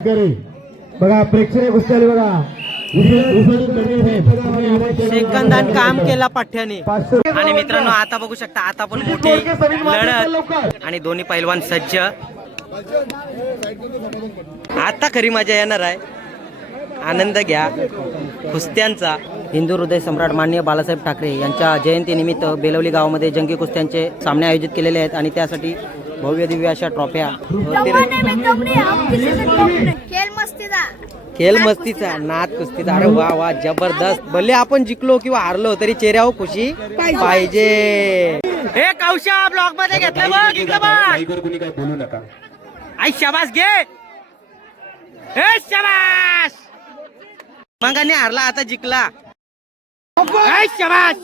बघा प्रेक्षणीय कुस्ती आली बघा. सेकंदान काम केला पाठ्याने. आणि मित्रांनो आता बघू शकता आता पण मोठी लढत आणि दोन्ही पैलवान सज्ज. आता खरी मजा येणार आहे. आनंद घ्या कुस्त्यांचा. हिंदू हृदय सम्राट माननीय बाळासाहेब ठाकरे यांच्या जयंतीनिमित्त बेलवली गावामध्ये जंगी कुस्त्यांचे सामने आयोजित केलेले आहेत आणि त्यासाठी भव्य दिव्य अशा ट्रॉफ्या. खेल मस्तीचा नाद कुस्तीचा. अरे वा वा जबरदस्त. भले आपण जिंकलो किंवा हारलो तरी चेहऱ्यावर खुशी पाहिजे. हे कौशा ब्लॉक मध्ये घेतलं बघ. बोलू नका. आई शाबास घे. हे शाबास. मंगाने हारला आता जिंकला. शाबास.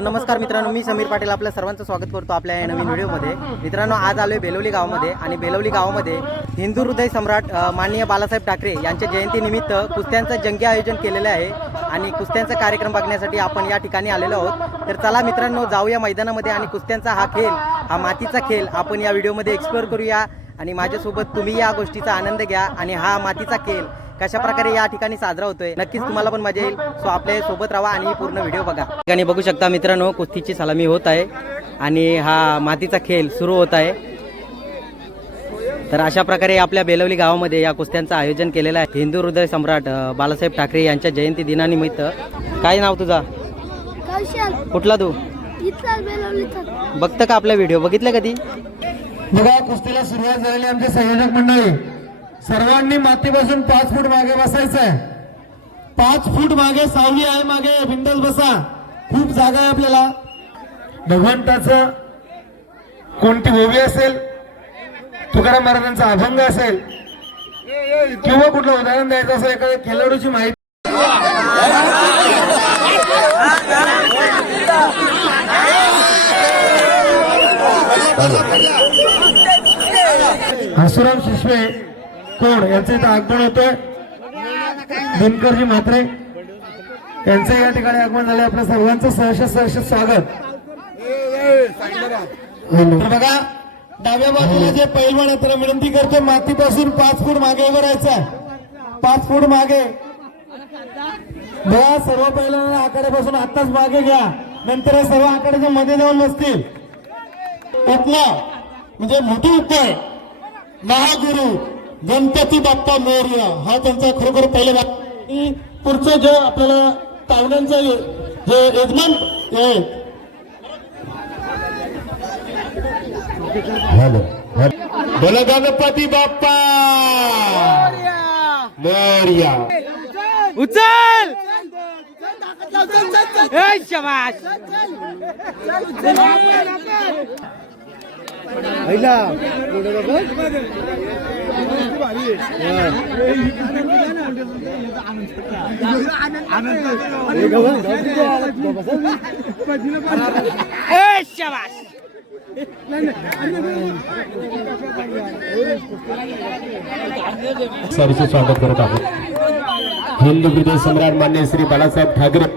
नमस्कार मित्रांनो, मी समीर पाटील आपल्या सर्वांचं स्वागत करतो आपल्या या नवीन व्हिडिओमध्ये. मित्रांनो आज आलोय बेलवली गावामध्ये आणि बेलवली गावामध्ये हिंदू हृदय सम्राट माननीय बाळासाहेब ठाकरे यांच्या जयंतीनिमित्त कुस्त्यांचं जंगी आयोजन केलेलं आहे आणि कुस्त्यांचा कार्यक्रम बघण्यासाठी आपण या ठिकाणी आलेलो आहोत. तर चला मित्रांनो जाऊया मैदानामध्ये आणि कुस्त्यांचा हा खेळ, हा मातीचा खेळ आपण या व्हिडिओमध्ये एक्सप्लोर करूया आणि माझ्यासोबत तुम्ही या गोष्टीचा आनंद घ्या आणि हा मातीचा खेळ कशा प्रकारे या ठिकाणी साजरा होतोय नक्कीच तुम्हाला पण मजा येईल. सो आपल्या सोबत राहा आणि पूर्ण व्हिडिओ बघा. ठिकाणी बघू शकता मित्रांनो कुस्तीची सलामी होत आहे आणि हा मातीचा खेळ सुरू होत आहे. तर अशा प्रकारे आपल्या बेलवली गावामध्ये या कुस्त्यांचं आयोजन केलेलं आहे हिंदू हृदय सम्राट बाळासाहेब ठाकरे यांच्या जयंती दिनानिमित्त. काय नाव तुझा? कुठला तू? बघतं का आपला व्हिडिओ? बघितलं कधी? बघा कुस्तीला सुरुवात झालेली. आमचे संयोजक मंडळी सर्वांनी मातीपासून 5 फूट मागे बसायचं आहे. 5 फूट मागे सावली आहे. मागे बिंदल बसा. खूप जागा आहे आपल्याला. भगवंताचं कोणती ओवी असेल, तुकाराम महाराजांचा अभंग असेल किंवा कुठलं उदाहरण द्यायचं असेल, एखाद्या खेळाडूची माहिती हसुराम शिशवे कोण यांचं इथं आगमन होतंय. दिनकरजी म्हात्रे यांचं या ठिकाणी आगमन झाले. आपल्या सर्वांचं सहर्ष स्वागत. तर बघा डाव्या बाजूला जे पैलवान आहे त्याला विनंती करतो मातीपासून 5 फूट मागे उभं राहायचं. 5 फूट मागे. बघा सर्व पैलवानांना आखाड्यापासून आत्ताच मागे घ्या. नंतर हे सर्व आखाड्याच्या मध्ये जाऊन बसतील. आपला म्हणजे मोठी उपाय महागुरु गणपती बाप्पा मोरया हा त्यांचा खरोखर पहिला. पुढचं जे आपल्याला पाहुण्यांचं जे यजमान बोला गणपती बाप्पा मोरया. उचल. हे शाबास. सरचे स्वागत करत आहोत. हिंदू हृदय सम्राट मान्य श्री बाळासाहेब ठाकरे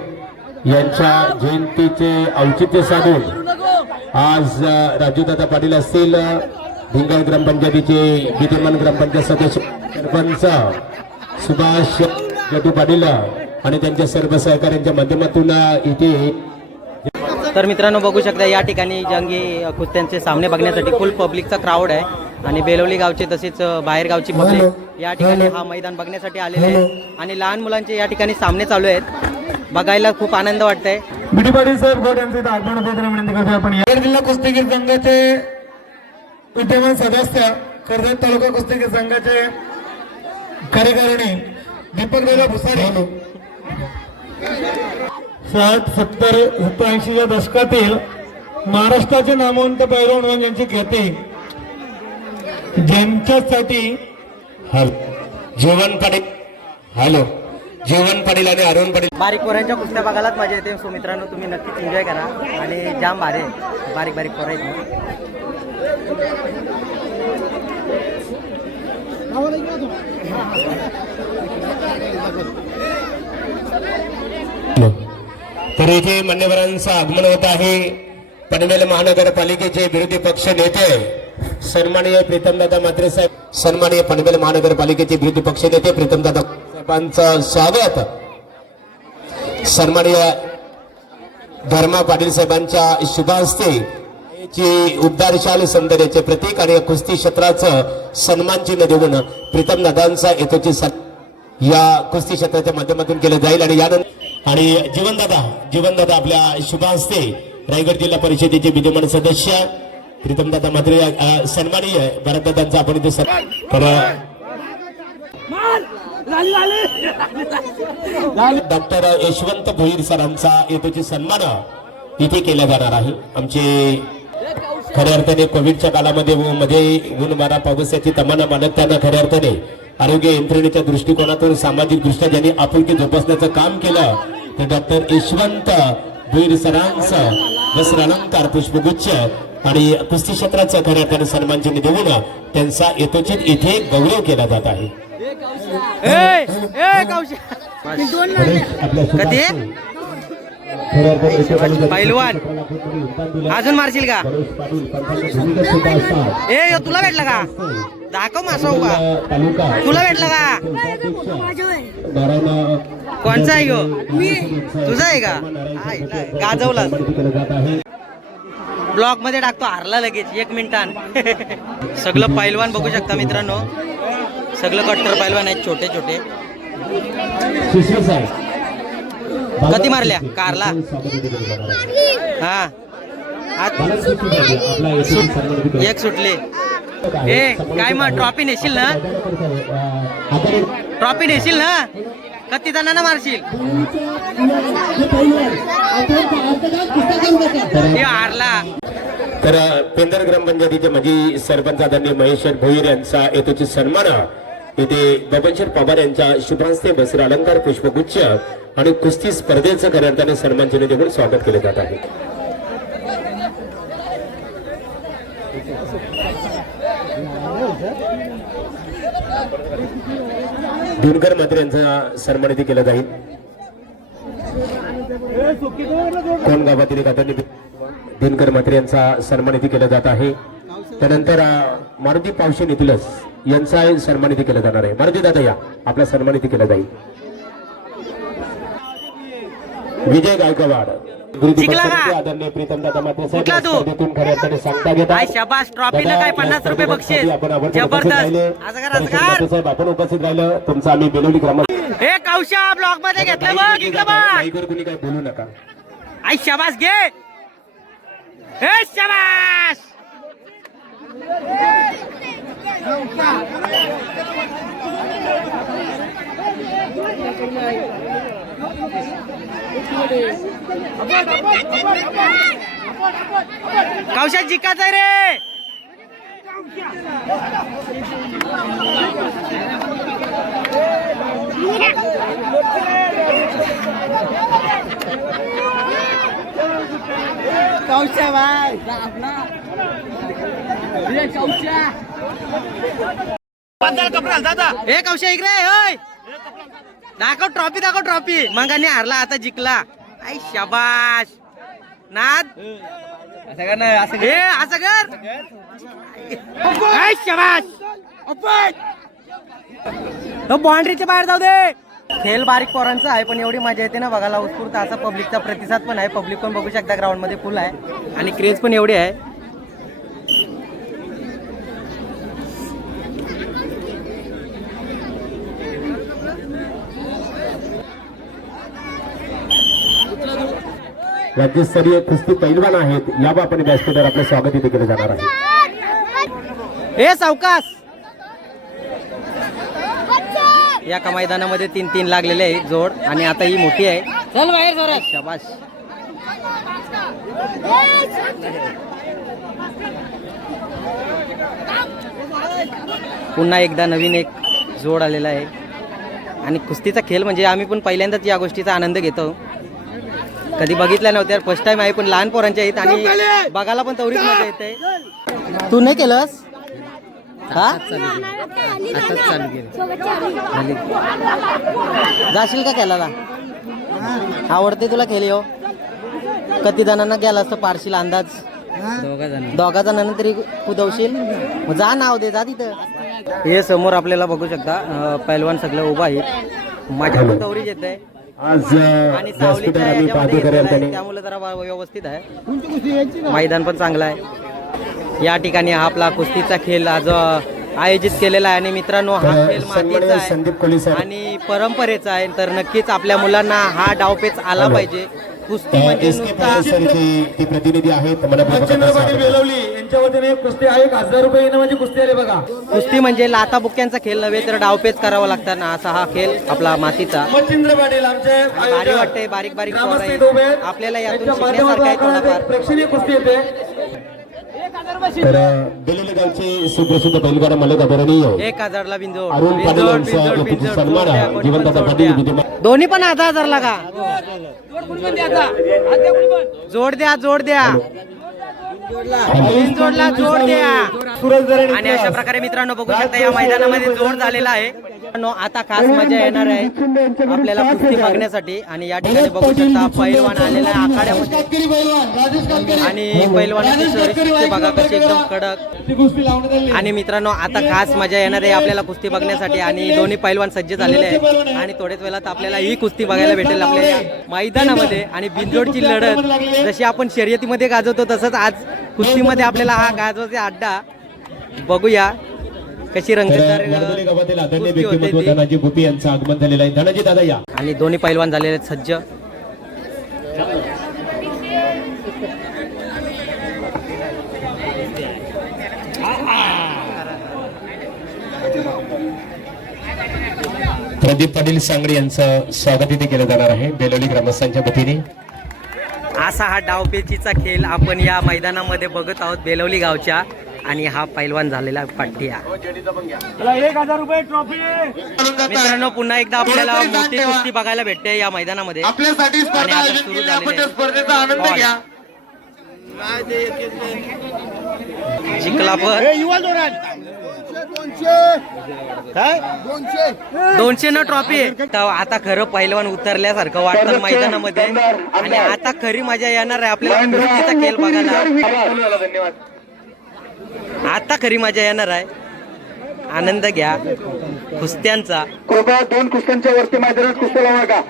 यांच्या जयंतीचे औचित्य साधून आज राजूदादा पाटील असतील, भिंगळ ग्रामपंचायतीचे विद्यमान ग्रामपंचायत सदस्य सरपंच सुभाष गटू पाटील आणि त्यांच्या सर्व सहकाऱ्यांच्या माध्यमातून इथे. तर मित्रांनो बघू शकता या ठिकाणी जंगी कुस्त्यांचे सामने बघण्यासाठी फुल पब्लिकचा क्राऊड आहे आणि बेलवली गावचे तसेच बाहेर गावची पब्लिक या ठिकाणी हा मैदान बघण्यासाठी आलेले आहेत आणि लहान मुलांचे या ठिकाणी सामने चालू आहेत. बघायला खूप आनंद वाटतंय. बीडी पाटील साहेब गट यांचं इथं आगमन होतं विनंती करतो आपण. यागड जिल्हा कुस्तीगीर संघाचे विद्यमान सदस्य, कर्जत तालुका कुस्तीगीर संघाचे कार्यकारिणी दीपक दादा भुसारे. 60, 70, 80च्या दशकातील महाराष्ट्राचे नामवंत पैलवान यांची ख्याती ज्यांच्यासाठी जीवन पाटील जीवन पाटील आणि अरुण पाटील बारीक पोरांच्या कुस्त्या बघायलाच मजा येते. सो मित्रांनो तुम्ही नक्कीच एन्जॉय करा आणि जाम भारी बारीक बारीक पोरं आहेत. तर इथे मान्यवरांचं आगमन होत आहे. पनवेल महानगरपालिकेचे विरोधी पक्ष नेते सन्माननीय प्रीतमदादा म्हात्रे साहेब, सन्माननीय पनवेल महानगरपालिकेचे विरोधी पक्ष नेते प्रीतमदादा साहेबांचं स्वागत सन्माननीय धर्मा पाटील साहेबांच्या शुभ हस्ते ची उद्धारशाल सौंदर्याचे प्रतीक आणि कुस्ती क्षेत्राचं सन्मान चिन्ह देऊन प्रीतमदादांचा येतोची या कुस्ती क्षेत्राच्या माध्यमातून केलं जाईल आणि यानंतर आणि जीवनदादा आपल्या शुभ हस्ते रायगड जिल्हा परिषदेचे विद्यमान सदस्य प्रीतमदादा म्हात्रे सन्माननीय भरतदादांचा आपण इथे डॉक्टर यशवंत भोईर सरांचा येतोची सन्मान इथे केला जाणार आहे. आमचे खऱ्या अर्थाने कोविडच्या काळामध्ये ऊन वारा पाऊस याची तमाना मानत त्यांना खऱ्या अर्थाने आरोग्य यंत्रणेच्या दृष्टिकोनातून सामाजिक दृष्ट्या ज्यांनी आपुलकी जोपासण्याचं काम केलं ते डॉक्टर यशवंत भोईर सरांचं वस्त्रालंकार पुष्पगुच्छ आणि कुस्ती क्षेत्राचा खऱ्या अर्थाने सन्मान चिन्ह देऊन त्यांचा यथोचित इथे गौरव केला जात आहे. कधी पैलवान अजून मारशील का? ए तुला भेटला का? दाखव मासा उभा. तुला भेटला का? कोणचा आहे गो? तुझा आहे का? गाजवला ब्लॉक मध्ये टाकतो. हारला लगेच 1 मिनिटान. सगळं पैलवान बघू शकता मित्रांनो, सगळं कट्टर पैलवान आहेत छोटे छोटे. कधी मारल्या कारला? हा एक सुटले. ए काय मग ट्रॉफी नेशील ना? ट्रॉफी नेशील ना? किती जणांना मारशील? हारला. तर पेंदर ग्रामपंचायतीचे माजी सरपंच आदरणीय महेश भोईर यांचा येतोची सन्मान इथे बबनशेठ पवार यांच्या शुभहस्ते बसर अलंकार पुष्पगुच्छ आणि कुस्ती स्पर्धेचं खऱ्या अर्थाने सन्मान चिन्ह देऊन स्वागत केले जात आहे. दुर्गर म्हात्रे यांचा सन्मान इथे केला जाईल. कोण गावातील दिनकर म्हात्रे यांचा सन्मान इथे केला जात आहे. त्यानंतर मारुती पावशे निखिलस यांचा सन्मान इथे केला जाणार आहे. मारुती दादा या आपला सन्मान इथे केला जाईल. विजय गायकवाड आदरणीय प्रीतमदादा म्हात्रे साहेब खऱ्या अर्थाने सांगता घेतात. शाबास. ट्रॉफीला काय 50 रुपये बक्षीस. जबरदस्त साहेब आपण उपस्थित राहिलं तुमचा आम्ही बेलोली ग्रामस्थ. हे कौशा ब्लॉक मध्ये घेतलं बघ. इकडं बघ. कुणी काय बोलू नका. आई शाबास घे. हे शाबास. कौशा जिकाच आहे रे. कौशा भाई हे कौशा इकडे होय. दाखव ट्रॉफी. दाखव ट्रॉफी. मंगाने हारला आता जिंकला. आई शाबाश. नाद असं कर. शाबाश. बाउंड्रीच्या बाहेर जाऊ दे. खेळ बारीक पोरांचा आहे पण एवढी मजा येते ना बघायला. उत्स्फूर्त असा पब्लिकचा प्रतिसाद पण आहे. पब्लिक पण बघू शकता ग्राउंड मध्ये फुल आहे आणि क्रेज पण एवढी आहे. राज्यस्तरीय कुस्ती पैलवान आहेत या आपण व्यासपीठावर आपलं स्वागत इथे केलं जाणार आहे. हे सावकाश. या का मैदानामध्ये 3-3 लागलेले आहे जोड आणि आता ही मोठी आहे. चल बाहेर जोरात. शाबाश. पुन्हा एकदा नवीन एक जोड आलेला आहे आणि कुस्तीचा खेळ म्हणजे आम्ही पण पहिल्यांदाच या गोष्टीचा आनंद घेतो. कधी बघितल्या नव्हत्या. फर्स्ट टाइम आहे पण लहान पोरांच्या आहेत आणि बघायला पण तेवढीच मजा येते. तू नाही केलंस का? चालू केलं. जाशील का खेळायला? आवडते तुला खेळ हो? किती जणांना गेला असतं पारशील अंदाज? दोघा जणांना तरी कुदवशील. मग जा नाव दे जा तिथं. हे समोर आपल्याला बघू शकता पैलवान सगळं उभा आहे. माझ्या पण तवरीच येत आहे आज आणि व्यासपीठावर आम्ही पाहतो खऱ्या सावली अर्थाने त्यामुळे जरा व्यवस्थित आहे. मैदान पण चांगलं आहे. या ठिकाणी हा आपला कुस्तीचा खेळ आज आयोजित केलेला आहे आणि मित्रांनो हा खेळ मातीचा संदीप आहे कोली साहेब आणि परंपरेचा आहे. तर नक्कीच आपल्या मुलांना हा डावपेच आला पाहिजे. कुस्ती म्हणजे SK नुसता पाटील ते प्रतिनिधी आहेत मच्छिंद्र पाटील बेलवली यांच्या वतीने एक कुस्ती आहे. 1000 रुपये इनामाची कुस्ती आली बघा. कुस्ती म्हणजे लाता बुक्क्यांचा खेळ नव्हे तर डावपेच करावा लागतात ना. असा हा खेळ आपला मातीचा. मच्छिंद्र पाटील आमचे भारी वाटते. बारीक बारीक पोरं ग्रामस्थ आहेत. उभे आहेत. आपल्याला यातून त्यांच्या शिकण्यासारखं आहे माध्यमातून थोडंफार. प्रेक्षणीय कुस्ती येते. तर बेलोली गावचे सुप्रसिद्ध बैलगाडा मालक आदरणीय 1000ला बिंजोड अरुण पाटील यांचा उपस्थित सन्मान आहे. जीवनदाता पाटील विद्यमान दोन्ही पण 1000 का जोड द्या जोड द्या बिनजोडला जोड द्या. सुरज दरे आणि अशा प्रकारे मित्रांनो बघू शकता या मैदानामध्ये जोड झालेला आहे. मित्रांनो, आता खास मजा येणार आहे आपल्याला कुस्ती बघण्यासाठी. आणि या ठिकाणी बघू शकता पैलवान आलेला आहे आखाड्यामध्ये आणि पैलवानाची शरीर बघा कशी एकदम कडक. ती कुस्ती लावण्यात आली. आणि मित्रांनो आता खास मजा येणार आहे आपल्याला कुस्ती बघण्यासाठी आणि दोन्ही पैलवान सज्ज झालेले आहेत आणि थोड्याच वेळात आपल्याला ही कुस्ती बघायला भेटेल आपल्या या मैदानामध्ये. आणि बिनजोडची लढत जशी आपण शर्यतीमध्ये गाजवतो तसंच आज कुस्तीमध्ये आपल्याला हा गाजवाचा अड्डा बघूया कशी रंगतदार वडवली गावातील आदरणीय कुस्ती होते व्यक्तिमत्व ती. धनाजी भुपी यांचं आगमन झालेलं आहे. धनाजी दादा या. आणि दोन्ही पैलवान झालेले आहेत सज्ज. प्रदीप पाटील सांगडे यांचं स्वागत इथे केलं जाणार आहे बेलोली ग्रामस्थांच्या वतीने. असा हा डावपेचीचा खेळ आपण या मैदानामध्ये बघत आहोत बेलवली गावच्या. आणि हा पैलवान झालेला पाटिया. 1000 रुपये ट्रॉफी मित्रांनो पुन्हा एकदा आपल्याला मोठी कुस्ती बघायला भेटते या मैदानामध्ये. आपल्यासाठी आणि आता सुरू झालेली आहे. स्पर्धेचा आनंद घ्या. जिंकला पण 200 न ट्रॉफी. आता खरं पैलवान उतरल्यासारखं वाटतं मैदानामध्ये. आणि आता खरी मजा येणार आहे आपल्याला कुस्तीचा खेळ बघायला. आता खरी मजा येणार आहे. आनंद घ्या कुस्त्यांचा. कृपया 2 कुस्त्यांच्या वरती मैदानात कुस्त्या लावू नका.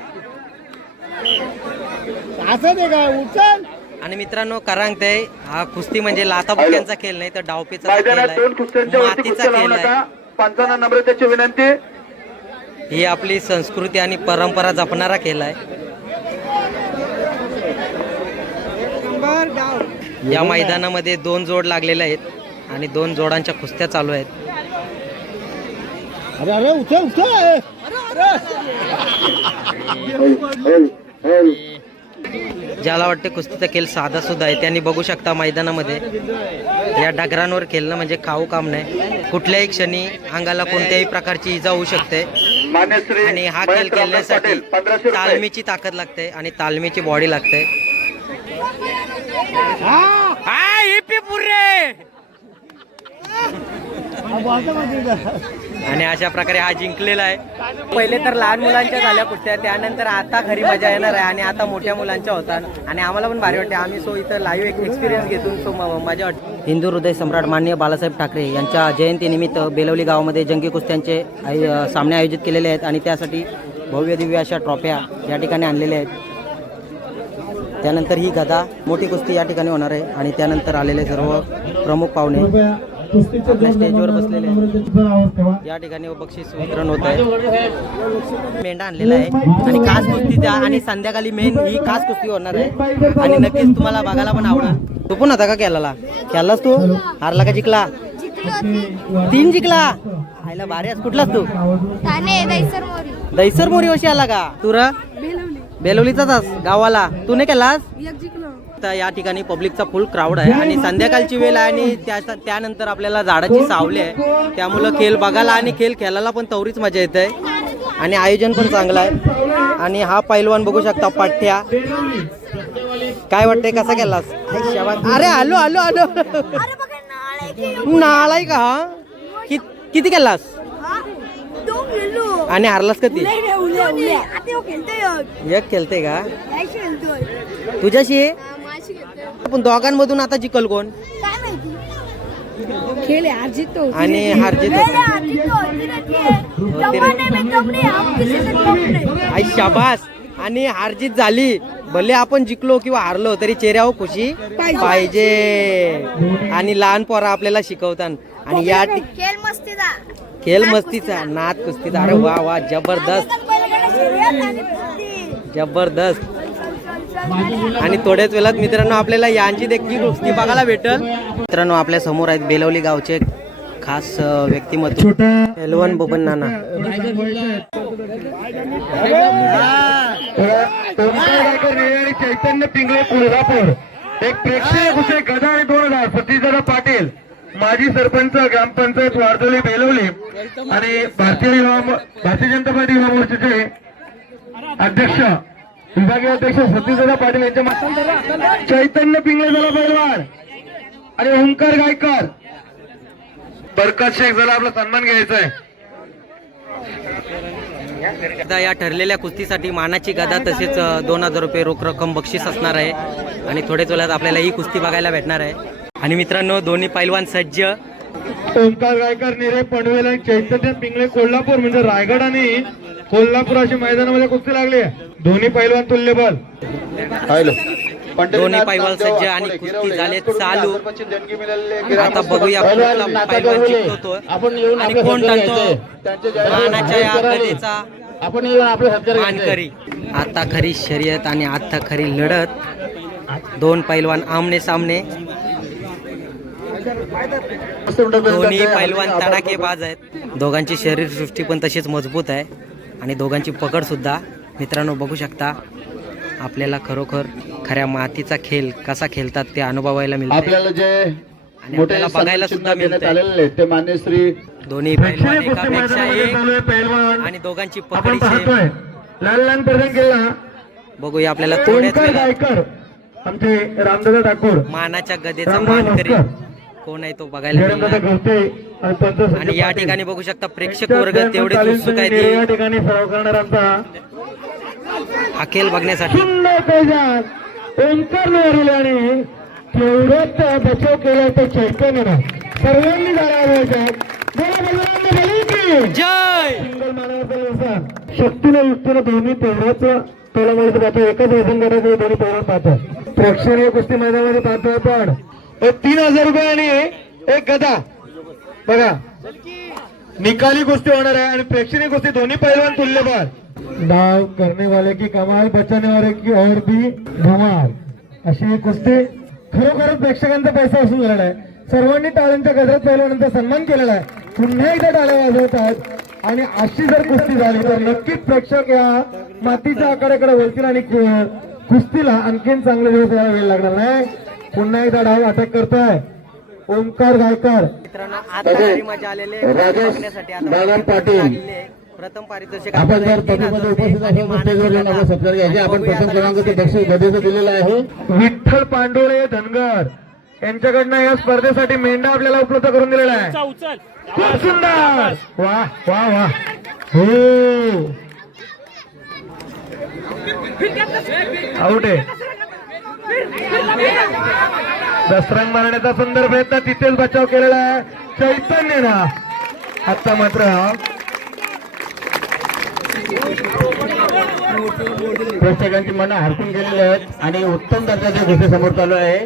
असं दे का उचल. आणि मित्रांनो करांगते हा कुस्ती म्हणजे लाथाबुक्यांचा खेळ नाही तर डावपेचा खेळ मैदानात 2 कुस्त्यांच्या आहे. वरती मातीचा कुस्त्या लावू खेळ नका. आहे. पंचांना नम्रतेची विनंती. ही आपली संस्कृती आणि परंपरा जपणारा खेळ आहे. या मैदानामध्ये 2 जोड लागलेले आहेत आणि 2 जोडांच्या कुस्त्या चालू आहेत. ज्याला वाटते कुस्तीचा खेळ साधा सुद्धा आहे त्यांनी बघू शकता मैदानामध्ये या डगरांवर खेळणं म्हणजे खाऊ काम नाही. कुठल्याही क्षणी अंगाला कोणत्याही प्रकारची इजा होऊ शकते. आणि हा खेळ खेळण्यासाठी तालमीची ताकद लागते आणि तालमीची बॉडी लागते. आणि अशा प्रकारे हा जिंकलेला आहे. पहिले तर लहान मुलांच्या झाल्या कुस्त्या त्यानंतर आता खरी मजा येणार आहे आणि आता मोठ्या मुलांच्या होतात. आणि आम्हाला पण भारी वाटते. आम्ही सो इथं लाईव्ह एक एक्सपिरियन्स घेतून सो मजा वाटते. हिंदू हृदय सम्राट माननीय बाळासाहेब ठाकरे यांच्या जयंतीनिमित्त बेलवली गावामध्ये जंगी कुस्त्यांचे सामने आयोजित केलेले आहेत आणि त्यासाठी भव्य दिव्य अशा ट्रॉफ्या या ठिकाणी आणलेल्या आहेत. त्यानंतर ही गदा मोठी कुस्ती या ठिकाणी होणार आहे आणि त्यानंतर आलेले सर्व प्रमुख पाहुणे आपल्या स्टेजवर बसलेले आहेत. या ठिकाणी बक्षीस वितरण होत आहे. मेंढा आणलेला आहे आणि खास कुस्ती द्या आणि संध्याकाळी मेन ही खास कुस्ती होणार आहे आणि नक्कीच तुम्हाला बघायला पण आवडेल. तू पण होता का खेळलास तू? हारला का जिंकला? 3 जिंकला. आयला भारी. कुठलास तू? दैसर मोरी वशी आला का तू? बेलवलीचाच गावाला तू नाही केलास? या ठिकाणी पब्लिकचा फुल क्राऊड आहे आणि संध्याकाळची वेळ आहे आणि त्यानंतर आपल्याला झाडाची सावली आहे त्यामुळं खेळ बघायला आणि खेळ खेळायला पण तेवढीच मजा येते आणि आयोजन पण चांगलं आहे. आणि हा पैलवान बघू शकता पाठ्या. काय वाटतंय कसा केलास? अरे आलो आलो आलो. नालाय का? किती केलास आणि हारलास कधी? एक खेळते का तुझ्याशी? पण दोघांमधून आता जिकल कोण? काय माहिती खेळ है हार जीत तो होती आणि रहती है। हार जीत खेल होती है, हार जीत तो होती रहती है। जमाने में कम नहीं, हम किसी से कम नहीं। आई शाबास. आणि हारजीत झाली भले आपण जिंकलो किंवा हारलो तरी चेहऱ्यावर खुशी पाहिजे. आणि लहान पोरा आपल्याला शिकवतात. आणि या खेळ मस्तीचा खेळ मस्तीचा नाद कुस्तीचा. अरे वा वा जबरदस्त जबरदस्त. आणि थोड्याच वेळात मित्रांनो आपल्याला यांची देखील कुस्ती बघायला भेटल. मित्रांनो आपल्या समोर आहेत बेलवली गावचे खास व्यक्तिमत्व पहलवान बबन नाना. चैतन्य पिंगळे कोल्हापूर. एक प्रेक्षणीय कुस्ती गदा आणि 2000 सतीशदादा पाटील माजी सरपंच ग्रामपंचायत वारदोली बेलवली आणि भारतीय जनता पार्टी युवा मोर्चाचे अध्यक्ष विभागीय अध्यक्ष सतीशदादा पाटील यांच्या माध्यमातून चैतन्य पिंगळे झाला पहलवान आणि ओंकार गायकर बरकत शेख झाला. आपला सन्मान घ्यायचा आहे. आता या ठरलेल्या कुस्तीसाठी मानाची गदा तसेच 2000 रुपये रोख रक्कम बक्षीस असणार आहे. आणि थोड्याच वेळात आपल्याला ही कुस्ती बघायला भेटणार आहे. आणि मित्रांनो दोन्ही पैलवान सज्ज. ओंकार गायकर निरे पनवेल आणि चैतन्य पिंगळे कोल्हापूर म्हणजे रायगड आणि कोल्हापूर अशी मैदानामध्ये कुस्ती लागली आहे. दोन्ही पैलवान तुल्यबल. दोन्ही पैलवान सज्ज आणि कुस्ती झाले चालू. आता बघूया कुठला पैलवान जिंकतो आणि कोण टाकतो मानाच्या या गदेचा मानकरी. आता खरी शर्यत आणि आता खरी लढत. दोन पैलवान आमने सामने. दोन्ही पैलवान तडाखेबाज आहेत. दोघांची शरीरसृष्टी पण तशीच मजबूत आहे आणि दोघांची पकड सुद्धा. मित्रांनो बघू शकता आपल्याला खरोखर खऱ्या मातीचा खेळ कसा खेळतात ते अनुभवायला मिळते. आपल्याला जे आणि आपल्याला बघायला सुद्धा मिळते. ते मान्य श्री दोन्ही पैलवान एकापेक्षा एक आणि दोघांची पकडी सेम. लहान लहान प्रदान केला. बघूया आपल्याला थोड्याच ओंकार वेळात गायकर आमचे रामदादा ठाकूर मानाच्या गदेचा मानकरी कोण आहे तो बघायला मिळणार. आणि या ठिकाणी बघू शकता प्रेक्षक वर्ग तेवढेच उत्सुक या आहे ठिकाणी सराव करणार आमचा हा खेळ बघण्यासाठी. ओंकार आणि तेवढ्यात बचाव केला तर चैतन्यनं सर्वांनी जय. सिंगल मानवाचा शक्तीने युक्तीने दोन्ही तेवढ्याच तोलामध्ये पाहतो. एकच वजन करायचं दोन्ही तेवढं पाहतो. प्रेक्षणीय कुस्ती मैदानामध्ये पाहतो आपण 3000 रुपये आणि एक गदा. बघा निकाली कुस्ती होणार आहे आणि प्रेक्षणीय कुस्ती दोन्ही पैलवान तुल्यबल. डाव करने वाले की कमाल बचाने वाले की और भी धमाल अशी ही कुस्ती खरोखरच प्रेक्षकांचा पैसा वसूल झालेला आहे. सर्वांनी टाळ्यांच्या गजरात पैलवानांचा सन्मान केलेला आहे. पुन्हा एकदा टाळ्या वाजवत आहेत आणि अशी जर कुस्ती झाली तर नक्कीच प्रेक्षक या मातीच्या आखाड्याकडे वळतील आणि कुस्तीला आणखीन चांगले दिवस यायला वेळ लागणार नाही. पुन्हा एकदा डाव अटॅक करतोय ओंकार गायकर. मित्रांनो आता घरी मजा आलेले बघण्यासाठी आता पाटील. आलेले प्रथम पारितोषिक आपण जर पदवीमध्ये उपस्थित असेल तर स्टेजवर येऊन आपला सत्कार घ्यायचे. आपण प्रथम क्रमांक ते बक्षीस गदेचं दिलेलं आहे. विठ्ठल पांडोळे धनगर यांच्याकडनं या स्पर्धेसाठी मेंढा आपल्याला उपलब्ध करून दिलेला आहे. खूप सुंदर. वा वा वा. हो आउट आहे. दसरंग मारण्याचा सुंदर प्रयत्न तिथेच बचाव केलेला आहे चैतन्यनं. आता मात्र प्रेक्षकांची मनं हरपून गेलेली आहेत आणि उत्तम दर्जाचे कुस्ती समोर चालू आहे.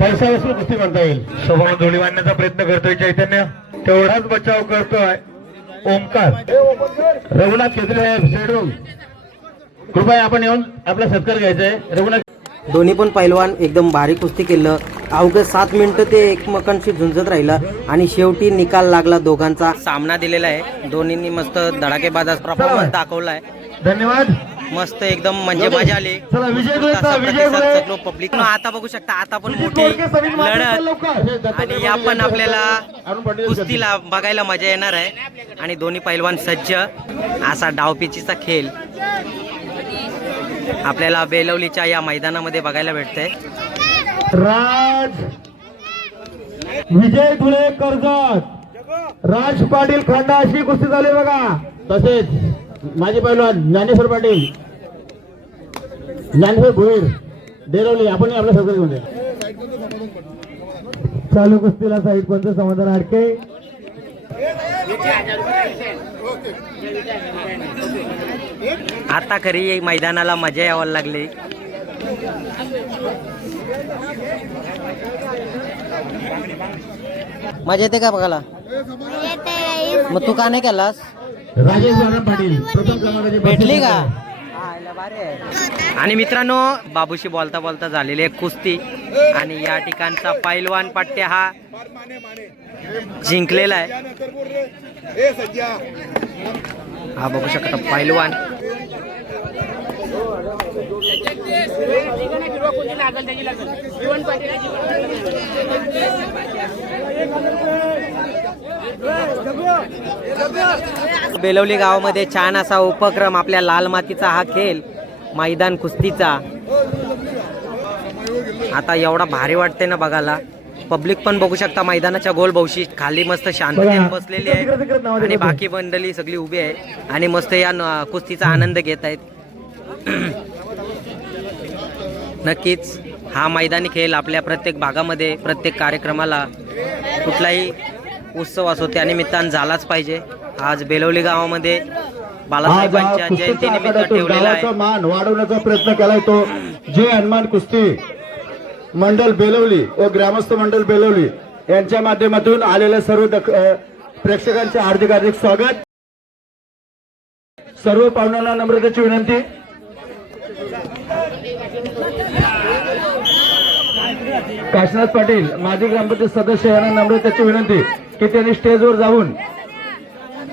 पैसा वसूल कुस्ती म्हणता येईल. सोबत धुळी बांधण्याचा प्रयत्न करतोय चैतन्य. तेवढाच बचाव करतोय ओंकार. रघुनाथ केसरी साहेब शेडरूम कृपया आपण येऊन आपला सत्कार घ्यायचा आहे. रघुनाथ दोन्ही पण पैलवान एकदम बारीक कुस्ती केलं. अवघं 7 मिनिटं ते एकमेकांशी झुंजत राहिलं आणि शेवटी निकाल लागला. दोघांचा सामना दिलेला आहे. दोन्हींनी मस्त धडाकेबाज परफॉर्मन्स दाखवलाय. धन्यवाद. मस्त एकदम म्हणजे मजा आली. चला विजय गुळे पब्लिक आता बघू शकता आता पण मोठी लढत आणि आपण आपल्याला कुस्तीला बघायला मजा येणार आहे. आणि दोन्ही पैलवान सज्ज. असा डावपिचीचा खेळ आपल्याला बेलवलीच्या या मैदानामध्ये बघायला भेटतंय. राज विजय धुळे कर्जत राज पाटील खोंडा अशी कुस्ती झाली बघा. तसेच माजी पैलवान ज्ञानेश्वर पाटील ज्ञानेश्वर भुईर डेरवली आपण आपल्या सगळं घेऊन द्या. चालू कुस्तीला साईड पंच समाधान आडके. आता खरी मैदानाला मजा यावं लागली. मजा येते का बघायला? मग तू का नाही केलास? राजेश बारा पाटील प्रथम क्रमांकाचे भेटली का? आणि मित्रांनो, बाबूशी बोलता बोलता झालेली एक कुस्ती आणि या ठिकाणचा पैलवान पट्ट्या हा जिंकलेला आहे. हा बघू शकता पैलवान. बेलवली गावामध्ये छान असा उपक्रम, आपल्या लाल मातीचा हा खेळ, मैदान कुस्तीचा. आता एवढा भारी वाटते ना बघायला. पब्लिक पण बघू शकता मैदानाच्या गोल भोवशी खाली मस्त शांततेने बसलेली आहे आणि बाकी मंडळी सगळी उभी आहे आणि मस्त या कुस्तीचा आनंद घेत आहेत. नक्कीच हा मैदानी खेळ आपल्या प्रत्येक भागामध्ये, प्रत्येक कार्यक्रमाला, कुठलाही उत्सव असो त्यानिमित्तानं झालाच पाहिजे. आज बेलवली गावामध्ये बाळासाहेबांच्या जयंतीनिमित्त ठेवलेला आहे. मान वाढवण्याचा प्रयत्न केलाय तो जय हनुमान कुस्ती मंडळ बेलवली व ग्रामस्थ मंडळ बेलवली यांच्या माध्यमातून आलेल्या सर्व प्रेक्षकांचे हार्दिक हार्दिक स्वागत. सर्व पाहुण्यांना नम्रतेची विनंती. काशीनाथ पाटील माजी ग्रामपंचायत सदस्य यांना नम्रतेची विनंती की त्यांनी स्टेजवर जाऊन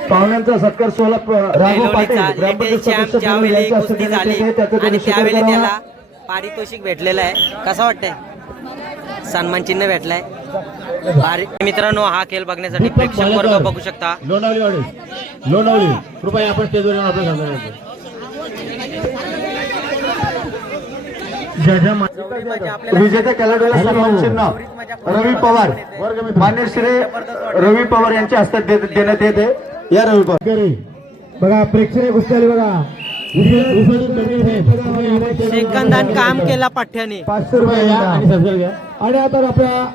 पाहुण्यांचा सत्कार सोहळा राघव पाटील ग्रामपंचायत सदस्य ज्यावेळी यांच्या कुस्ती झाली हस्ते आणि त्यावेळी करावा. त्याला पारितोषिक भेटलेलं आहे. कसं वाटतंय? सन्मान चिन्ह भेटलाय. मित्रांनो, हा खेळ बघण्यासाठी प्रेक्षक वर्ग बघू शकता. लोणावली कृपया आपण स्टेजवर येऊन आपलं सांगणार. विजेत्या खेळाडूला सन्मान चिन्ह रवी पवार मान्य श्री रवी पवार यांच्या हस्ते देण्यात येते. या रवी पवार बघा प्रेक्षणीय कुस्ती आली बघा. सेकंदान काम केला पाठ्याने. 500 रुपये घ्या. आणि आता आपल्या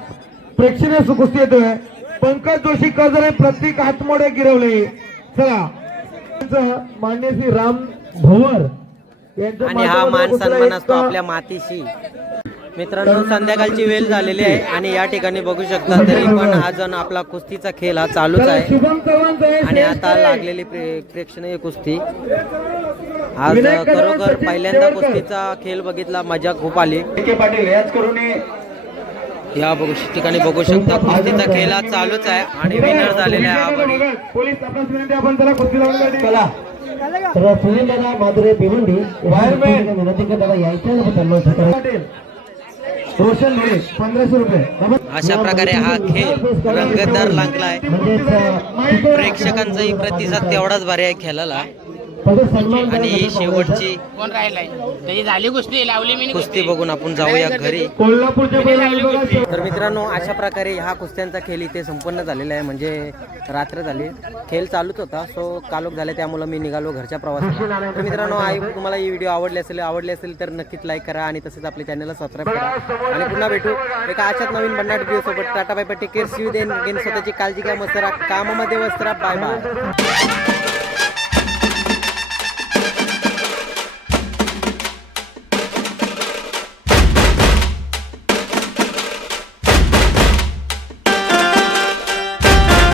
प्रेक्षणीय कुस्ती येतोय. पंकज जोशी कर्जरे प्रतीक हातमोडे गिरवले. चला मान्य श्री राम भवर आणि हा मान सन्मान असतो आपल्या मातीशी. मित्रांनो, संध्याकाळची वेळ झालेली आहे आणि या ठिकाणी बघू शकता तरी पण अजून आपला कुस्तीचा खेळ हा चालूच आहे शुभम चव्हाण आणि आता लागलेली प्रेक्षणीय कुस्ती. आज खरोखर पहिल्यांदा कुस्तीचा खेळ बघितला, मजा खूप आली. पाटील याच करून या ठिकाणी बघू शकता कुस्तीचा खेळ हा चालूच आहे आणि विनर झालेला आहे हा बडी. पोलीस आपणास विनंती, आपण त्याला कुस्ती लावून द्या. चला दादा माधुरे भिवंडी विनंती करत दादा यायच्या. रोशन भिडे 1500 रुपये. अशा प्रकारे हा खेळ रंगतदार लागलाय. प्रेक्षकांचाही प्रतिसाद तेवढाच भारी आहे खेळाला. आणि ही शेवटची कोण राहिलाय त्याची झाली कुस्ती लावली मी कुस्ती बघून आपण जाऊया घरी. कोल्हापूरच्या तर मित्रांनो, अशा प्रकारे हा कुस्त्यांचा खेळ इथे संपन्न झालेला आहे. म्हणजे रात्र झाली, खेळ चालूच होता, सो कालोख झाले, त्यामुळे मी निघालो घरच्या प्रवासाला. तर मित्रांनो, तुम्हाला ही व्हिडिओ आवडली असेल तर नक्कीच लाईक करा आणि तसेच आपल्या चॅनलला सबस्क्राईब करा. आणि पुन्हा भेटू एका अशाच नवीन भन्नाट व्हिडिओ सोबत. Tata bye bye, take care, see you then. स्वतःची काळजी घ्या, मस्त राहा, कामामध्ये व्यस्त राहा. Bye bye.